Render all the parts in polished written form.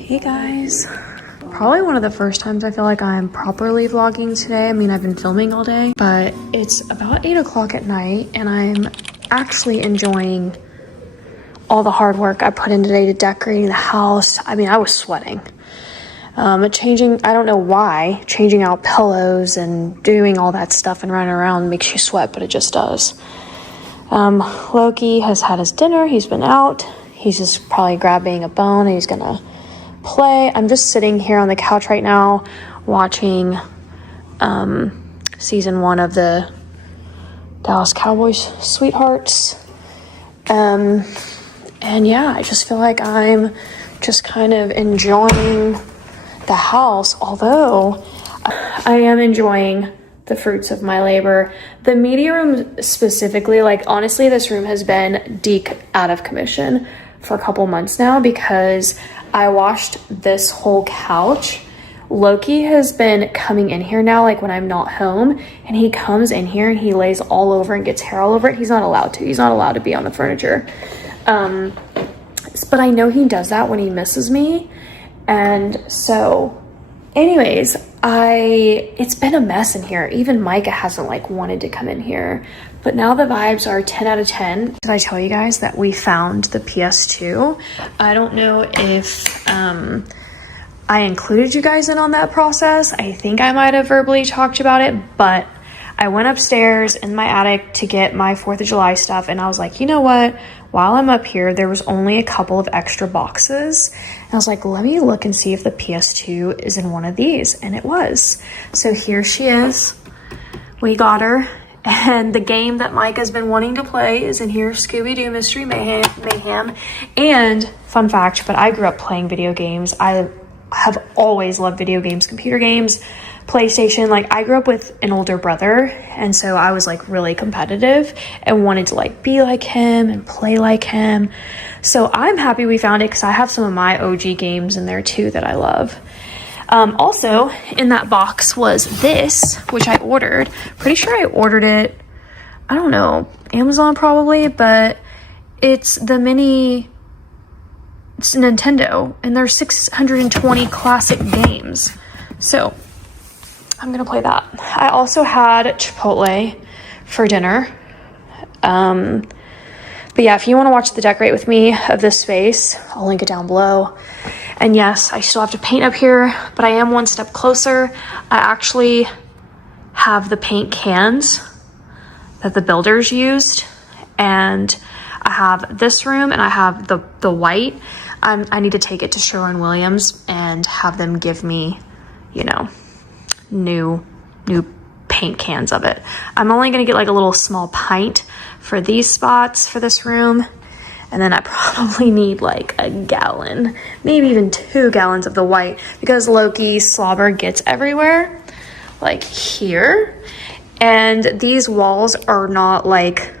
Hey guys, probably one of the first times I feel like I'm properly vlogging today. I mean, I've been filming all day, but it's about 8 o'clock at night and I'm actually enjoying all the hard work I put in today to decorating the house. I mean, I was sweating. Changing, I don't know why, changing out pillows and doing all that stuff and running around makes you sweat, but it just does. Loki has had his dinner, he's been out. He's just probably grabbing a bone and he's gonna play. I'm just sitting here on the couch right now watching season 1 of the Dallas Cowboys Sweethearts. And yeah, I just feel like I'm just kind of enjoying the house, although I am enjoying the fruits of my labor. The media room specifically, like honestly, this room has been out of commission for a couple months now because I washed this whole couch. Loki has been coming in here now, like when I'm not home, and he comes in here and he lays all over and gets hair all over it. He's not allowed to be on the furniture. But I know he does that when he misses me. And so anyways, it's been a mess in here. Even Micah hasn't like wanted to come in here, but now the vibes are 10 out of 10. Did I tell you guys that we found the PS2? I don't know if I included you guys in on that process. I think I might have verbally talked about it, but I went upstairs in my attic to get my 4th of July stuff, and I was like, you know what? While I'm up here, there was only a couple of extra boxes. And I was like, let me look and see if the PS2 is in one of these. And it was. So here she is. We got her. And the game that Mike has been wanting to play is in here, Scooby-Doo Mystery Mayhem. And fun fact, but I grew up playing video games. I have always loved video games, computer games, PlayStation. Like I grew up with an older brother, and so I was like really competitive and wanted to like be like him and play like him. So I'm happy we found it because I have some of my OG games in there too that I love. Also in that box was this, which I ordered. Pretty sure I ordered it, I don't know, Amazon probably, but it's the mini, it's Nintendo, and there's 620 classic games. So I'm gonna play that. I also had Chipotle for dinner. But yeah, if you want to watch the decorate with me of this space, I'll link it down below. And yes, I still have to paint up here, but I am one step closer. I actually have the paint cans that the builders used, and I have this room and I have the white. I need to take it to Sherwin-Williams and have them give me, you know, new paint cans of it. I'm only gonna get like a little small pint for these spots for this room, and then I probably need like a gallon, maybe even 2 gallons of the white, because Loki's slobber gets everywhere, like here. And these walls are not like,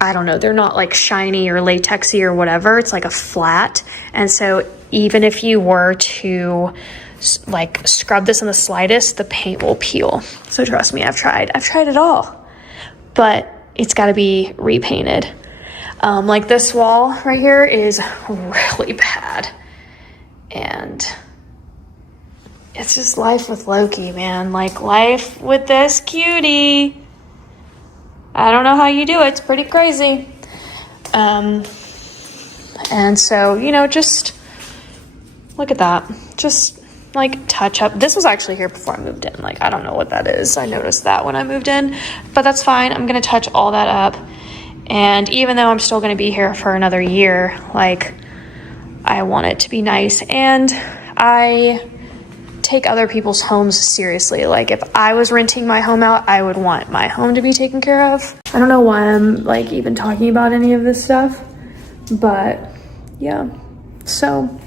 I don't know, they're not like shiny or latexy or whatever. It's like a flat, and so even if you were to like scrub this in the slightest, the paint will peel. So trust me, I've tried it all, but it's got to be repainted. Like this wall right here is really bad, and it's just life with Loki, man. Like life with this cutie. I don't know how you do it. It's pretty crazy. And so, you know, just look at that. Just like touch up. This was actually here before I moved in. Like, I don't know what that is. I noticed that when I moved in, but that's fine. I'm going to touch all that up. And even though I'm still going to be here for another year, like I want it to be nice. And I take other people's homes seriously. Like if I was renting my home out, I would want my home to be taken care of. I don't know why I'm like even talking about any of this stuff, but yeah. So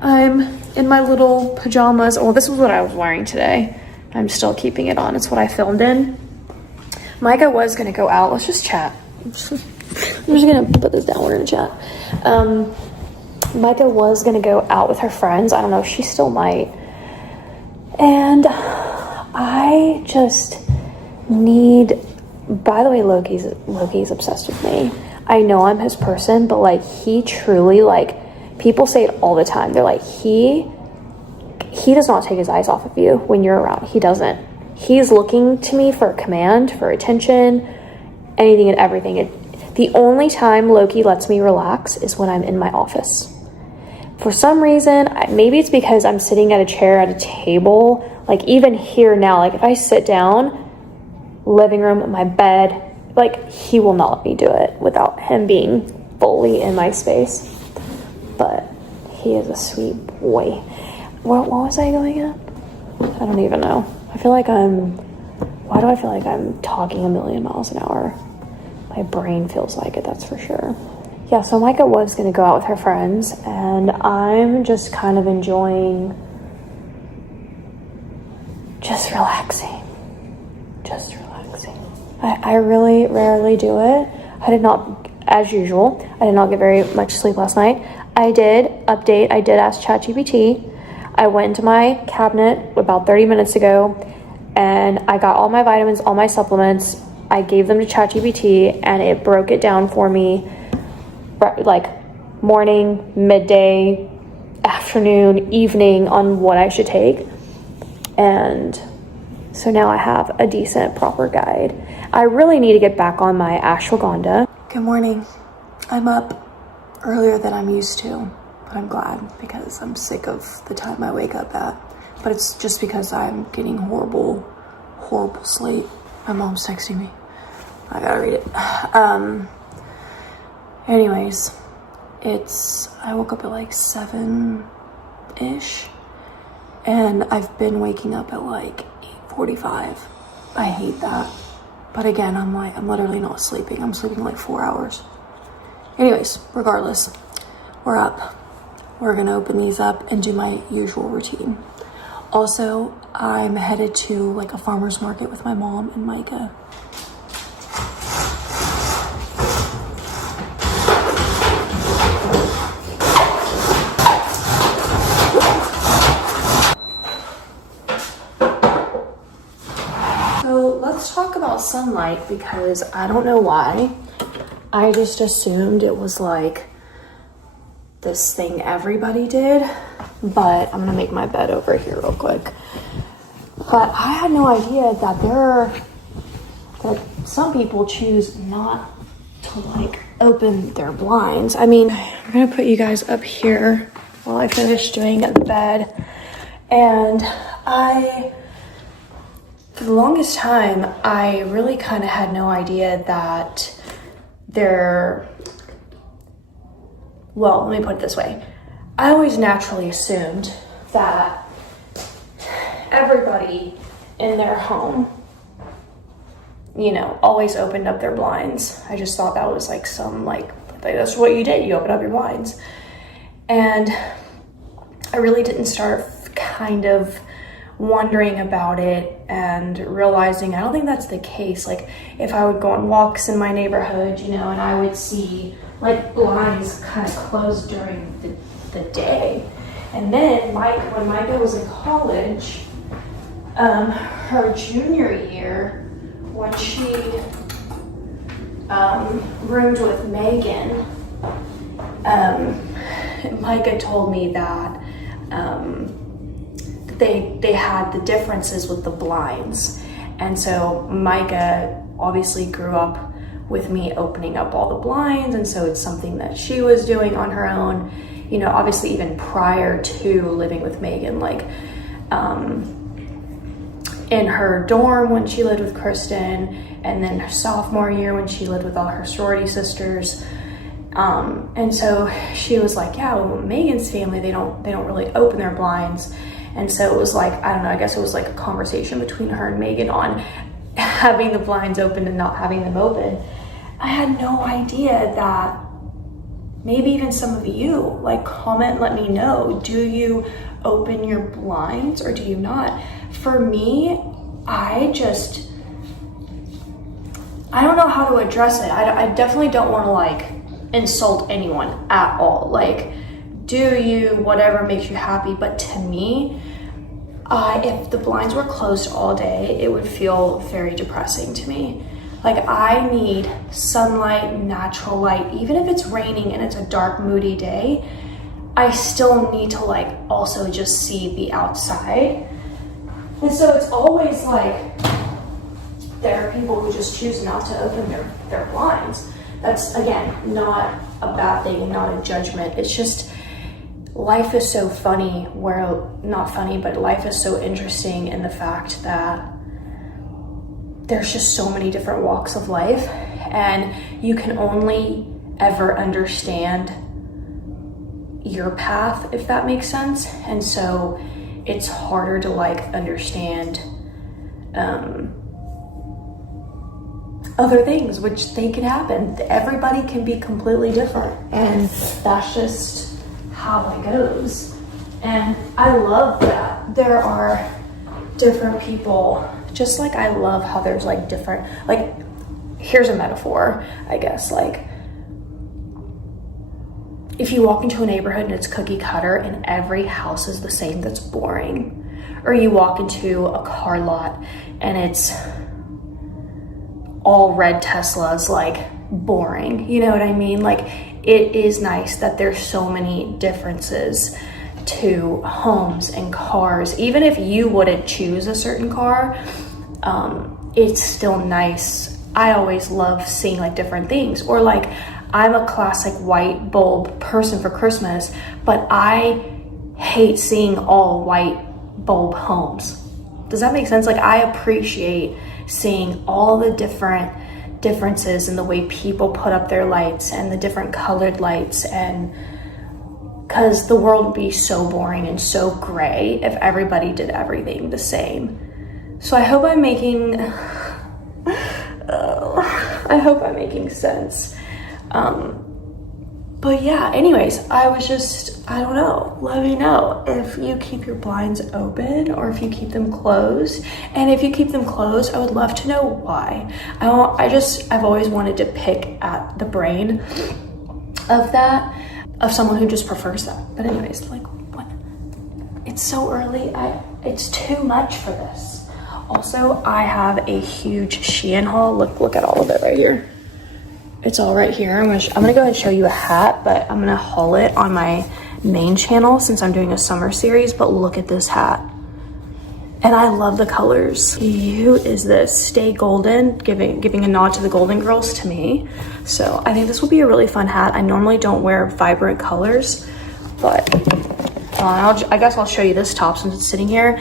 I'm in my little pajamas. Oh, this was what I was wearing today. I'm still keeping it on. It's what I filmed in. Micah was gonna go out. Let's just chat. I'm just gonna put this down. We're gonna chat. Micah was gonna go out with her friends. I don't know if she still might. And I just need, by the way, Loki's obsessed with me. I know I'm his person, but like he truly like People say it all the time. They're like, he does not take his eyes off of you when you're around. He doesn't. He's looking to me for command, for attention, anything and everything. The only time Loki lets me relax is when I'm in my office. For some reason, maybe it's because I'm sitting at a chair at a table. Like even here now, like if I sit down, living room, my bed, like he will not let me do it without him being fully in my space. But he is a sweet boy. What was I going at? I don't even know. Why do I feel like I'm talking a million miles an hour? My brain feels like it, that's for sure. Yeah, so Micah was gonna go out with her friends, and I'm just kind of enjoying just relaxing. I really rarely do it. I did not, as usual, I did not get very much sleep last night. I did ask ChatGPT. I went into my cabinet about 30 minutes ago, and I got all my vitamins, all my supplements. I gave them to ChatGPT, and it broke it down for me, like morning, midday, afternoon, evening, on what I should take. And so now I have a decent, proper guide. I really need to get back on my ashwagandha. Good morning. I'm up earlier than I'm used to, but I'm glad because I'm sick of the time I wake up at. But it's just because I'm getting horrible sleep. My mom's texting me. I gotta read it. Anyways, I woke up at like 7-ish, and I've been waking up at like 8:45. I hate that. But again, I'm literally not sleeping. I'm sleeping like 4 hours. Anyways, regardless, we're up. We're gonna open these up and do my usual routine. Also, I'm headed to like a farmer's market with my mom and Micah. So let's talk about sunlight, because I don't know why. I just assumed it was like this thing everybody did, but I'm gonna make my bed over here real quick. But I had no idea that some people choose not to like open their blinds. I mean, I'm gonna put you guys up here while I finish doing the bed. And for the longest time, I really kind of had no idea that well, let me put it this way. I always naturally assumed that everybody in their home, always opened up their blinds. I just thought that was like that's what you did. You open up your blinds. And I really didn't start kind of wondering about it and realizing I don't think that's the case. Like if I would go on walks in my neighborhood, and I would see like blinds kind of closed during the day. And then when Micah was in college, her junior year, when she roomed with Megan, Micah told me that they had the differences with the blinds. And so Micah obviously grew up with me opening up all the blinds, and so it's something that she was doing on her own, obviously even prior to living with Megan, like in her dorm when she lived with Kristen, and then her sophomore year when she lived with all her sorority sisters. And so she was like, yeah, well, Megan's family, they don't really open their blinds. And so it was like, I don't know, I guess it was like a conversation between her and Megan on having the blinds open and not having them open. I had no idea that maybe even some of you, like, comment, let me know, do you open your blinds or do you not? For me, I don't know how to address it. I definitely don't want to like insult anyone at all. Like, do you, whatever makes you happy. But to me, if the blinds were closed all day, it would feel very depressing to me. Like, I need sunlight, natural light. Even if it's raining and it's a dark, moody day, I still need to like also just see the outside. And so it's always like, there are people who just choose not to open their blinds. That's, again, not a bad thing and not a judgment. It's just, life is so funny, not funny, but life is so interesting in the fact that there's just so many different walks of life, and you can only ever understand your path, if that makes sense. And so it's harder to like understand other things, which they can happen. Everybody can be completely different, and that's just how it goes. And I love that there are different people, just like I love how there's like different, like, here's a metaphor, I guess, like if you walk into a neighborhood and it's cookie cutter and every house is the same, that's boring. Or you walk into a car lot and it's all red Teslas, like, boring. You know what I mean? Like, it is nice that there's so many differences to homes and cars. Even if you wouldn't choose a certain car, it's still nice. I always love seeing like different things. Or like, I'm a classic white bulb person for Christmas, but I hate seeing all white bulb homes. Does that make sense? Like, I appreciate seeing all the differences in the way people put up their lights and the different colored lights, and because the world would be so boring and so gray if everybody did everything the same. So I hope I'm making sense. But yeah, anyways, I don't know, let me know if you keep your blinds open or if you keep them closed. And if you keep them closed, I would love to know why. I've always wanted to pick at the brain of someone who just prefers that. But anyways, like, what? It's so early, it's too much for this. Also, I have a huge Shein haul. Look at all of it right here. It's all right here. I'm gonna go ahead and show you a hat, but I'm gonna haul it on my main channel since I'm doing a summer series. But look at this hat. And I love the colors. Cute is this? Stay Golden, giving a nod to the Golden Girls to me. So I think this will be a really fun hat. I normally don't wear vibrant colors, but I guess I'll show you this top since it's sitting here.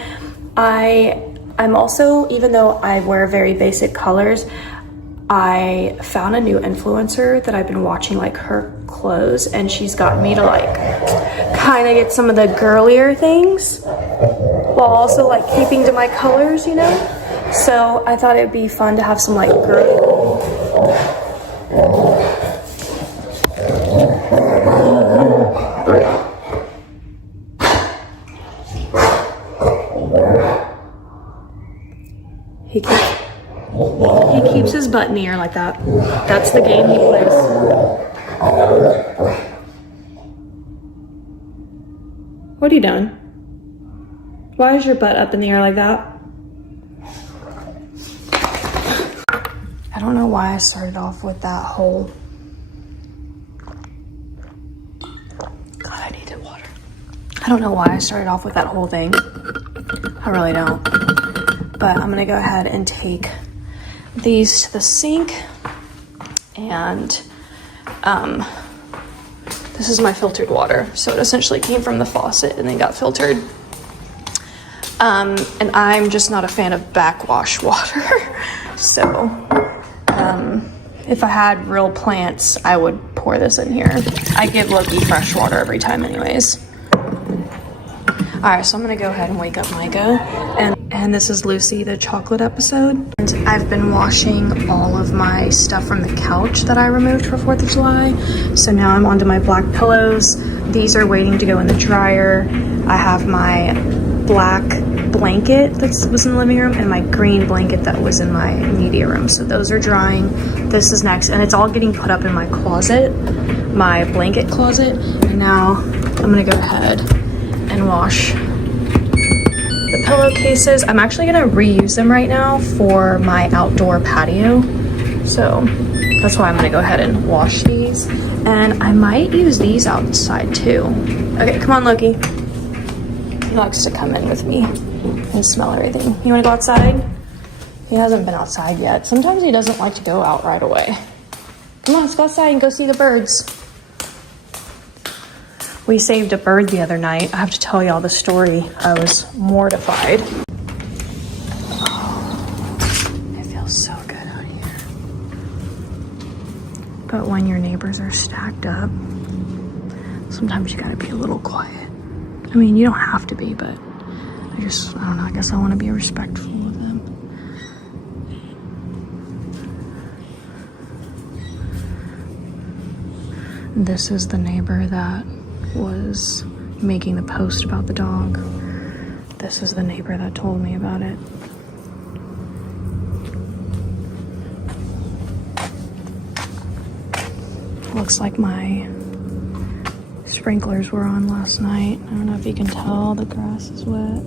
I'm also, even though I wear very basic colors, I found a new influencer that I've been watching like her clothes, and she's got me to like kind of get some of the girlier things while also like keeping to my colors, you know? So I thought it'd be fun to have some like girly. He keeps his butt in the air like that. That's the game he plays. What are you doing? Why is your butt up in the air like that? I don't know why I started off with that whole... God, I needed water. I don't know why I started off with that whole thing. I really don't. But I'm gonna go ahead and take these to the sink, and this is my filtered water. So it essentially came from the faucet and then got filtered. And I'm just not a fan of backwash water. So if I had real plants, I would pour this in here. I give Loki fresh water every time anyways. All right, so I'm gonna go ahead and wake up Micah, and this is Lucy, the chocolate episode. And I've been washing all of my stuff from the couch that I removed for 4th of July. So now I'm onto my black pillows. These are waiting to go in the dryer. I have my black blanket that was in the living room and my green blanket that was in my media room. So those are drying. This is next, and it's all getting put up in my closet, my blanket closet. And now I'm gonna go ahead and wash the pillowcases. I'm actually gonna reuse them right now for my outdoor patio. So That's why I'm gonna go ahead and wash these. And I might use these outside too. Okay, come on, Loki. He likes to come in with me and smell everything. You wanna go outside? He hasn't been outside yet. Sometimes he doesn't like to go out right away. Come on, let's go outside and go see the birds. We saved a bird the other night. I have to tell y'all the story. I was mortified. Oh, it feels so good out here. But when your neighbors are stacked up, sometimes you gotta be a little quiet. I mean, you don't have to be, but I don't know, I guess I wanna be respectful of them. This is the neighbor that was making the post about the dog. This is the neighbor that told me about it. Looks like my sprinklers were on last night. I don't know if you can tell, the grass is wet.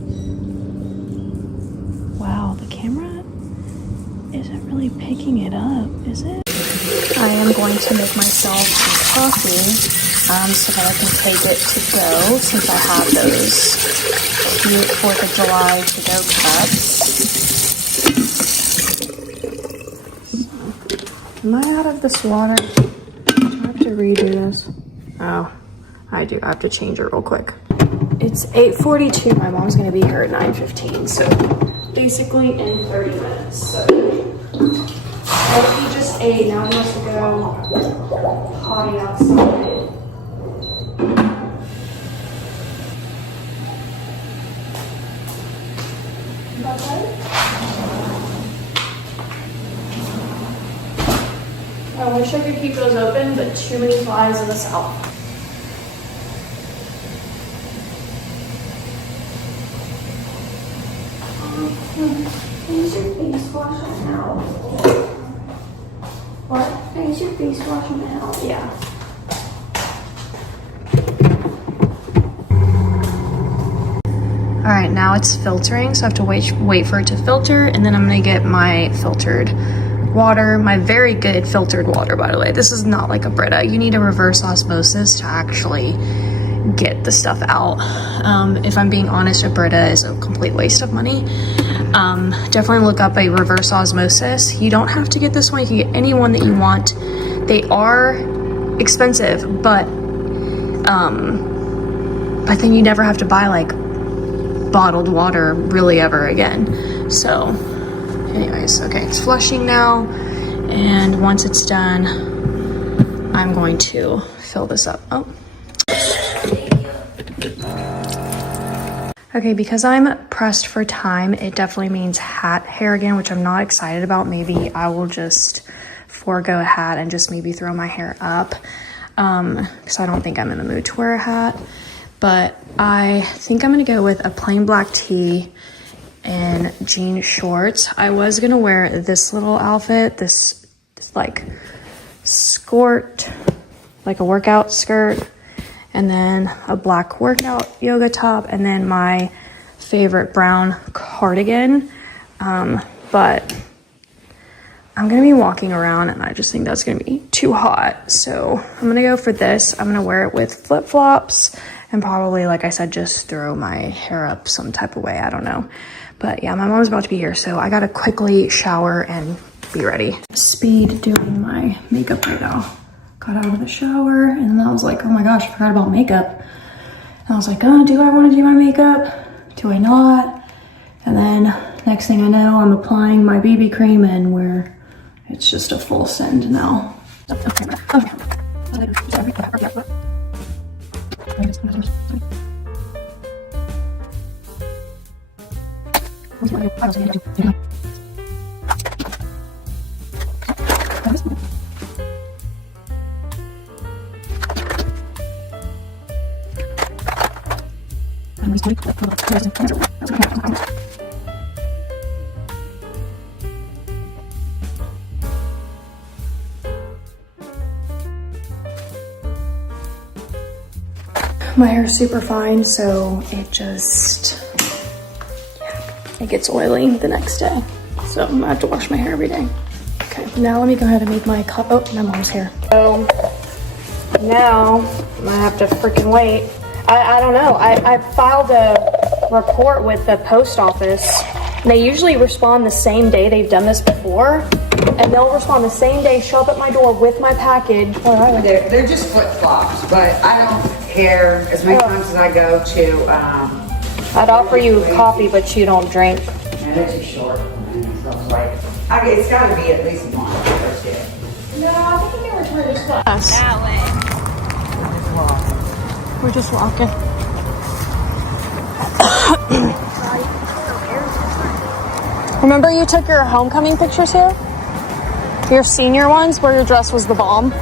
Wow, the camera isn't really picking it up, is it? I am going to make myself some coffee so that I can take it to go, since I have those cute 4th of July to-go cups. Am I out of this water? Do I have to redo this? Oh, I do. I have to change it real quick. It's 8:42. My mom's going to be here at 9:15, so basically in 30 minutes. So he just ate. Now he has to go potty outside. I wish I could keep those open, but too many flies in the south. Use your face wash now. What? Use your face wash now. Yeah. All right, now it's filtering, so I have to wait for it to filter, and then I'm gonna get my filtered water, my very good filtered water, by the way. This is not like a Brita. You need a reverse osmosis to actually get the stuff out. If I'm being honest, a Brita is a complete waste of money. Definitely look up a reverse osmosis. You don't have to get this one. You can get any one that you want. They are expensive, but then you never have to buy like bottled water really ever again. So anyways, okay, it's flushing now, and once it's done, I'm going to fill this up. Oh. Okay, because I'm pressed for time, it definitely means hat hair again, which I'm not excited about. Maybe I will just forego a hat and just maybe throw my hair up, because I don't think I'm in the mood to wear a hat. But I think I'm gonna go with a plain black tee and jean shorts. I was gonna wear this little outfit, this like skirt, like a workout skirt, and then a black workout yoga top, and then my favorite brown cardigan. But I'm gonna be walking around and I just think that's gonna be too hot. So I'm gonna go for this. I'm gonna wear it with flip-flops and probably, like I said, just throw my hair up some type of way, I don't know. But yeah, my mom's about to be here, so I gotta quickly shower and be ready. Speed doing my makeup right now. Got out of the shower and then I was like, oh my gosh, I forgot about makeup. And I was like, oh, do I wanna do my makeup? Do I not? And then next thing I know, I'm applying my BB cream and it's just a full send now. My hair's super fine, so it just, yeah, it gets oily the next day. So I'm gonna have to wash my hair every day. Okay. now let me go ahead and make my cup. Oh, my mom's here. So now I'm gonna have to freaking wait. I don't know. I filed a report with the post office. And they usually respond the same day. They've done this before. And they'll respond the same day, show up at my door with my package. They're just flip-flops, but I don't care as many times as I go to, I'd offer you coffee, but you don't drink. and they're too short. And so I was like, okay, it's gotta be at least one. That's it. No, I think they were trying to stop. That way. We're just walking. Remember you took your homecoming pictures here? Your senior ones where your dress was the bomb?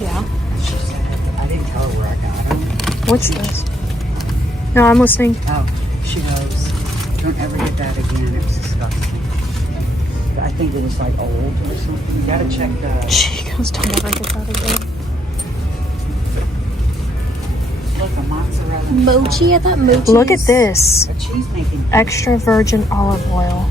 Yeah. I didn't tell her where I got them. What's this? No, I'm listening. Oh, she goes, don't ever get that again. It was disgusting. I think it was like old or something. You gotta check the... She goes, don't ever get that again. Look, a mozzarella. Mochi, I thought mochi. Look at this. A cheese making. Extra virgin olive oil.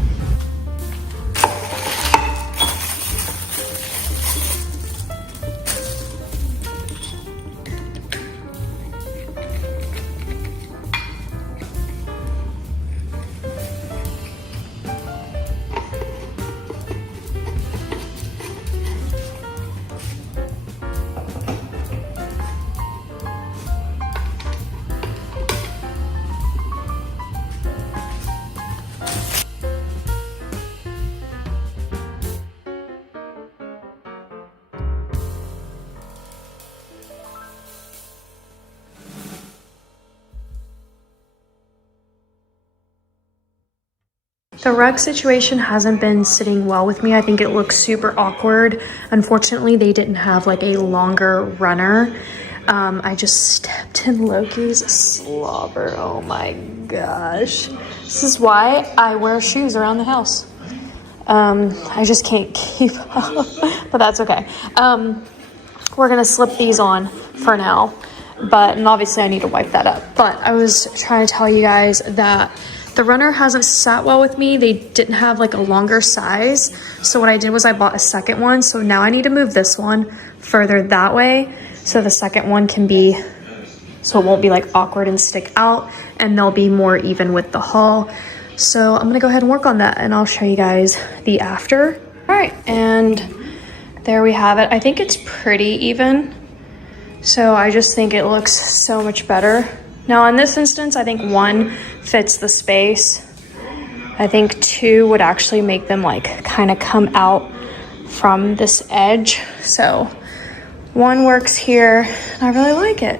The rug situation hasn't been sitting well with me. I think it looks super awkward. Unfortunately, they didn't have like a longer runner. I just stepped in Loki's slobber. Oh my gosh. This is why I wear shoes around the house. I just can't keep up, but that's okay. We're gonna slip these on for now, and obviously I need to wipe that up. But I was trying to tell you guys that the runner hasn't sat well with me. They didn't have like a longer size. So what I did was I bought a second one. So now I need to move this one further that way. So the second one can be, so it won't be like awkward and stick out, and they'll be more even with the haul. So I'm gonna go ahead and work on that, and I'll show you guys the after. All right, and there we have it. I think it's pretty even. So I just think it looks so much better. Now in this instance, I think one fits the space. I think two would actually make them like kind of come out from this edge. So one works here, and I really like it.